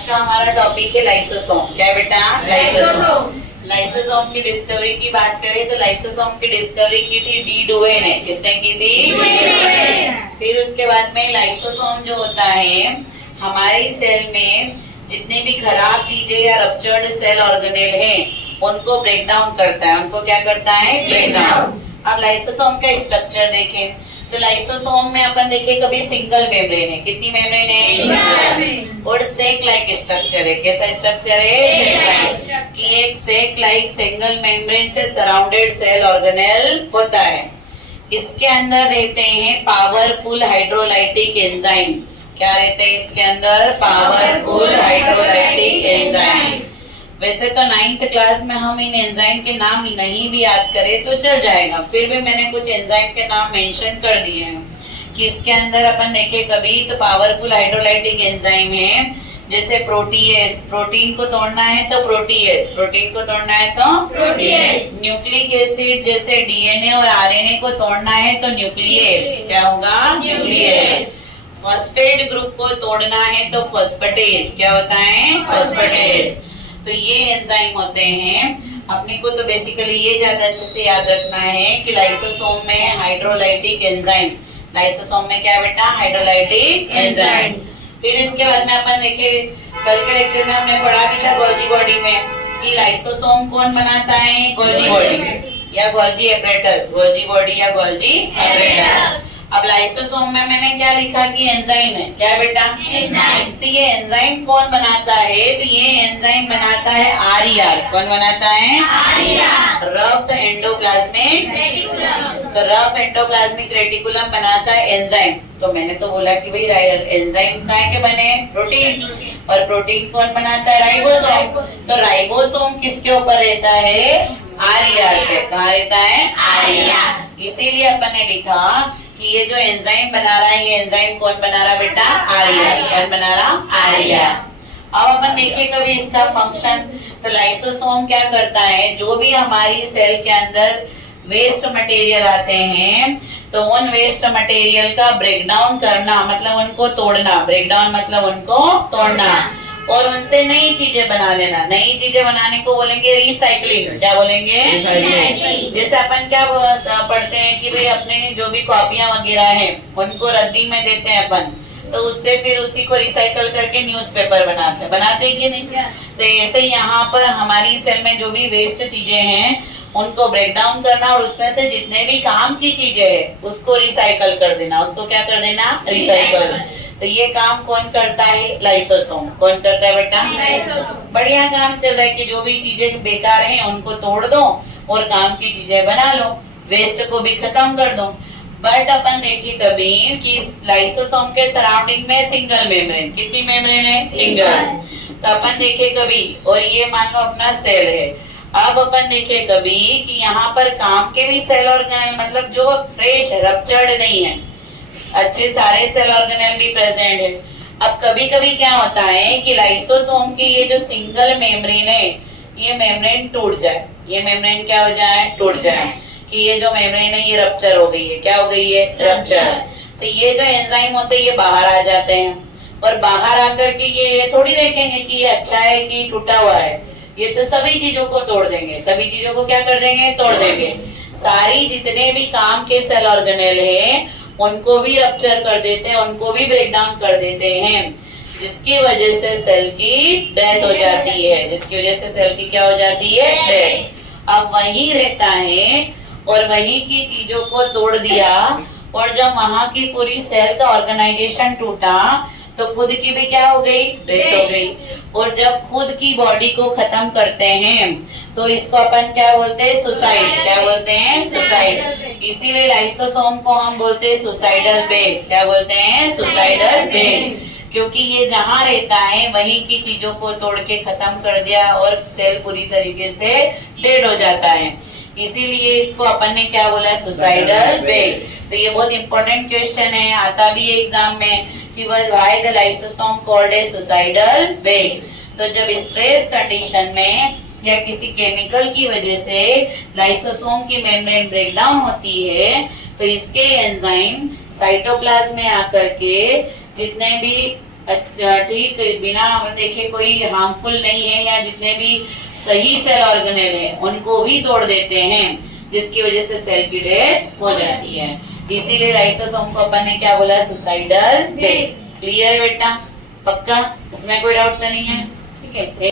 आज का हमारा टॉपिक है लाइसोसोम। क्या है बेटा? लाइसोसोम। लाइसोसोम की डिस्कवरी की बात करें तो लाइसोसोम की डिस्कवरी की थी डी डुवे ने। किसने की थी? फिर उसके बाद में लाइसोसोम जो होता है हमारी सेल में जितने भी खराब चीजें या रप्चर्ड सेल ऑर्गेनेल हैं उनको ब्रेक डाउन करता है। उनको क्या करता है? Break down. अब लाइसोसोम का स्ट्रक्चर देखें तो लाइसोसोम में अपन देखे कभी सिंगल मेम्ब्रेन है। कितनी मेम्ब्रेन है? और सेक लाइक स्ट्रक्चर है। कैसा स्ट्रक्चर है? सेक लाइक। कि एक सेक लाइक सिंगल मेम्ब्रेन से सराउंडेड सेल ऑर्गेनेल होता है। इसके अंदर रहते हैं पावरफुल हाइड्रोलाइटिक एंजाइम। क्या रहते हैं इसके अंदर? Powerful hydrolytic enzyme. वैसे तो 9th क्लास में हम इन एंजाइम के नाम नहीं भी याद करें तो चल जाएगा, फिर भी मैंने कुछ एंजाइम के नाम मेंशन कर दिए हैं कि इसके अंदर अपन देखे कभी तो पावरफुल हाइड्रोलाइटिक एंजाइम है। जैसे प्रोटीएज, प्रोटीन को तोड़ना है तो प्रोटीएज, प्रोटीन को तोड़ना है तो प्रोटीएज। न्यूक्लिक एसिड जैसे डीएनए और आरएनए को तोड़ना है तो न्यूक्लियेज। क्या होगा? न्यूक्लियेज। फॉस्फेट ग्रुप को तोड़ना है तो फॉस्फेटेज। क्या होता है? फॉस्फेटेज। तो ये एंजाइम होते हैं। अपने को तो बेसिकली ये ज्यादा अच्छे से याद रखना है कि लाइसोसोम में हाइड्रोलाइटिक एंजाइम। लाइसोसोम में क्या है बेटा? Hydrolytic enzyme. फिर इसके बाद में अपन देखे कल के लेक्चर में हमने पढ़ा भी था गोल्जी बॉडी में कि लाइसोसोम कौन बनाता है? गोल्जी बॉडी या गोल्जी एपरेटस। गोल्जी बॉडी या गोल्जी एपरेटस। अब लाइसोसोम में मैंने क्या लिखा कि एंजाइम है। क्या है बेटा? एंजाइम। तो ये एंजाइम कौन बनाता है? तो ये एंजाइम बनाता है आरईआर। कौन बनाता है? आरईआर। Rough endoplasmic reticulum. तो रफ एंडोप्लाज्मिक रेटिकुलम बनाता है एंजाइम। तो मैंने तो बोला कि भाई एंजाइम काहे के बने? प्रोटीन। और प्रोटीन कौन बनाता है? राइबोसोम। तो राइबोसोम किसके ऊपर रहता है? आरईआर पे। कहाँ रहता है? आरईआर। इसीलिए अपन ने लिखा कि ये जो एंजाइम बना रहा है ये एंजाइम कौन बना रहा बेटा? आरईआर। कौन बना रहा? आरईआर। अब अपन देखिए कभी इसका फंक्शन। तो लाइसोसोम क्या करता है? जो भी हमारी सेल के अंदर वेस्ट मटेरियल आते हैं तो उन वेस्ट मटेरियल का ब्रेक डाउन करना मतलब उनको तोड़ना। ब्रेक डाउन मतलब उनको तोड़ना और उनसे नई चीजें बना लेना। नई चीजें बनाने को बोलेंगे रिसाइकलिंग। क्या बोलेंगे? रिसाइकलिंग। जैसे अपन क्या पढ़ते हैं कि भाई अपने जो भी कॉपियां वगैरह हैं उनको रद्दी में देते हैं अपन, तो उससे फिर उसी को रिसाइकल करके न्यूज़पेपर बनाते हैं कि नहीं? तो ऐसे यहाँ पर हमारी सेल में जो भी वेस्ट चीजें हैं उनको ब्रेक डाउन करना और उसमें से जितने भी काम की चीजें हैं उसको रिसाइकल कर देना। उसको क्या कर देना? रिसाइकल। तो ये काम कौन करता है? लाइसोसोम। कौन करता है बेटा? लाइसोसोम। बढ़िया काम चल रहा है कि जो भी चीजें बेकार हैं उनको तोड़ दो और काम की चीजें बना लो, वेस्ट को भी खत्म कर दो। बट अपन देखिए कभी कि लाइसोसोम के सराउंडिंग में सिंगल मेम्ब्रेन। कितनी मेम्ब्रेन है? सिंगल। तो अपन देखे कभी और ये मान लो अपना सेल है। अब अपन देखे कभी कि यहाँ पर काम के भी सेल ऑर्गेनेल मतलब जो फ्रेश है, रप्चर्ड नहीं है, अच्छे सारे सेल ऑर्गेनेल भी प्रेजेंट है। अब कभी कभी क्या होता है कि लाइसोसोम की ये जो सिंगल मेम्ब्रेन है ये मेम्ब्रेन टूट जाए। ये मेम्ब्रेन क्या हो जाए? टूट जाए। कि ये जो मेम्ब्रेन है ये रप्चर हो गई है। क्या हो गई है? रप्चर। तो ये जो एंजाइम होते हैं ये बाहर आ जाते हैं और बाहर आकर के ये थोड़ी देखेंगे कि ये अच्छा है कि टूटा हुआ है। ये तो सभी चीजों को तोड़ देंगे। सभी चीजों को क्या कर देंगे? तोड़ देंगे। सारी जितने भी काम के सेल ऑर्गेनेल है उनको भी रप्चर कर देते हैं, उनको भी ब्रेक डाउन कर देते हैं, जिसकी वजह से सेल की डेथ हो जाती है। जिसकी वजह से सेल की क्या हो जाती है? डेथ। अब वही रहता है और वही की चीजों को तोड़ दिया और जब वहां की पूरी सेल का ऑर्गेनाइजेशन टूटा तो खुद की भी क्या हो गई? डेथ हो गई। और जब खुद की बॉडी को खत्म करते हैं तो इसको अपन क्या बोलते हैं? सुसाइड। क्या बोलते हैं? सुसाइड। इसीलिए लाइसोसोम को हम बोलते हैं सुसाइडल बेग। क्या बोलते हैं? Suicidal bag. क्योंकि ये जहाँ रहता है वहीं की चीजों को तोड़ के खत्म कर दिया और सेल पूरी तरीके से डेड हो जाता है। इसीलिए इसको अपन ने क्या बोला? Suicidal bag. तो ये बहुत इंपॉर्टेंट क्वेश्चन है, आता भी है एग्जाम में कि why the lysosome called a suicidal bag. तो जब स्ट्रेस कंडीशन में या किसी केमिकल की वजह से लाइसोसोम की मेम्ब्रेन ब्रेक डाउन होती है तो इसके एंजाइम साइटोप्लाज्म में आकर के जितने भी ठीक बिना देखे कोई हार्मफुल नहीं है, या जितने भी सही सेल ऑर्गेनेल है उनको भी तोड़ देते हैं, जिसकी वजह से सेल की डेथ हो जाती है। इसीलिए लाइसोसोम को अपन ने क्या बोला, सुसाइडल डेथ। क्लियर है बेटा, पक्का, इसमें कोई डाउट तो नहीं है? ठीक है।